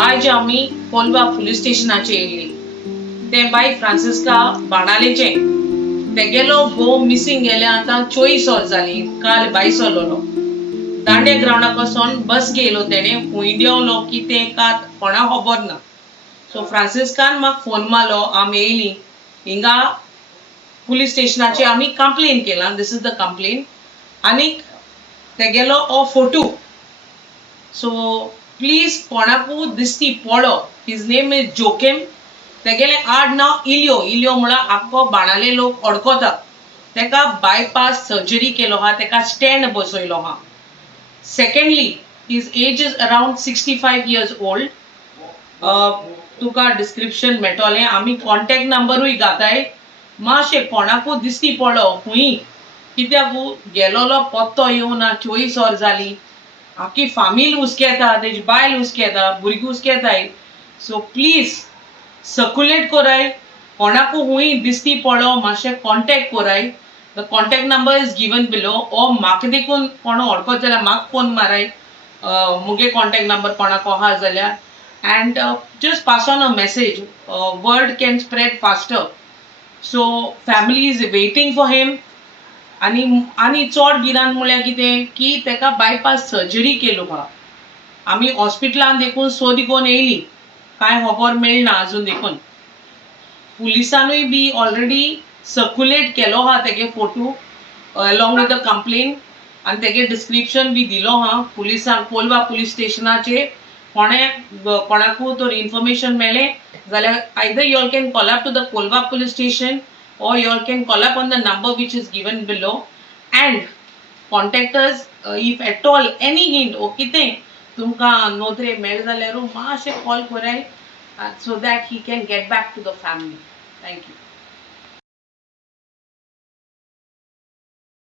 आज आम्ही कोलवा पोलीस स्टेशनाचे येयली. ते बाय फ्रांसिस्का बाणालेचे तेगेलो घोव मिसिंग गेले आता 24 वर्स जाली. काल 22 जालो. दांडे ग्राउंडा पासून बस गेलो तेणे हुंय देवलो कितें कात कोणा खबर ना. सो फ्रांसिस्कान म्हाका फोन मारलो आमी येयली हिंगा पुलीस स्टेशनाचे आमी कंप्लेन केला. This is the complain. आनीक तेगेलो हो फोटो. सो प्लीज कोणाकू दिसती पळो. His name is Joaquim. तेगेले आड नाव इलियो. इलियो म्हळ्यार आख्खो बाणाले लोक अडकोता. तेका बायपास सर्जरी केलो हा. तेका स्टँड बसयलो हा. Secondly his age is around 65 years old. तुका डिस्क्रिप्शन मेळटोलें. आमी कॉन्टॅक्ट नंबरूय घाताय. मातशें कोणाकू दिसती पडलो हुंय कित्याक गेलोलो पत्तो येवना 24 वर्स जाली. आख्खी फामील हुस्केता, तेजी बायल हुस्केता, भुरगीं हुस्केताय. सो प्लीज सर्क्युलेट कोराय. कोणाकू हुंय दिसती पडलो मातशें कॉन्टॅक्ट कोराय. The contact number is given below. ओ म्हाका देखून कोण वळखत जाल्यार म्हाका फोन माराय. मुगे कॉन्टॅक्ट नंबर कोणाको आहा जाल्यार. And just pass on a message. Word can spread faster. So family is waiting for him. आणि चड भिरांत म्हळ्यार कितें की तेका बायपास सर्जरी केलो हा. आमी हॉस्पिटलान देखून सोद कोन येयली. कांय खबर मेळना अजून देखून. पुलिसानूय बी ऑलरेडी सर्क्युलेट केलो हा तेगे photo along with the complain आनी तेगे डिस्क्रिप्शन बी दिलो हा पुलिसांक कोलवा पुलीस स्टेशनाचे. कोणाकू तर इन्फॉर्मेशन मेळ्ळे जाल्यार either you all can call up to the Kolva police station or you all can call up on the number which is given below and contact us if at all any hint or कितें तुमकां नोंदरे मेळ जाल्यार मातशें call कराय so that he can get back to the family. Thank you.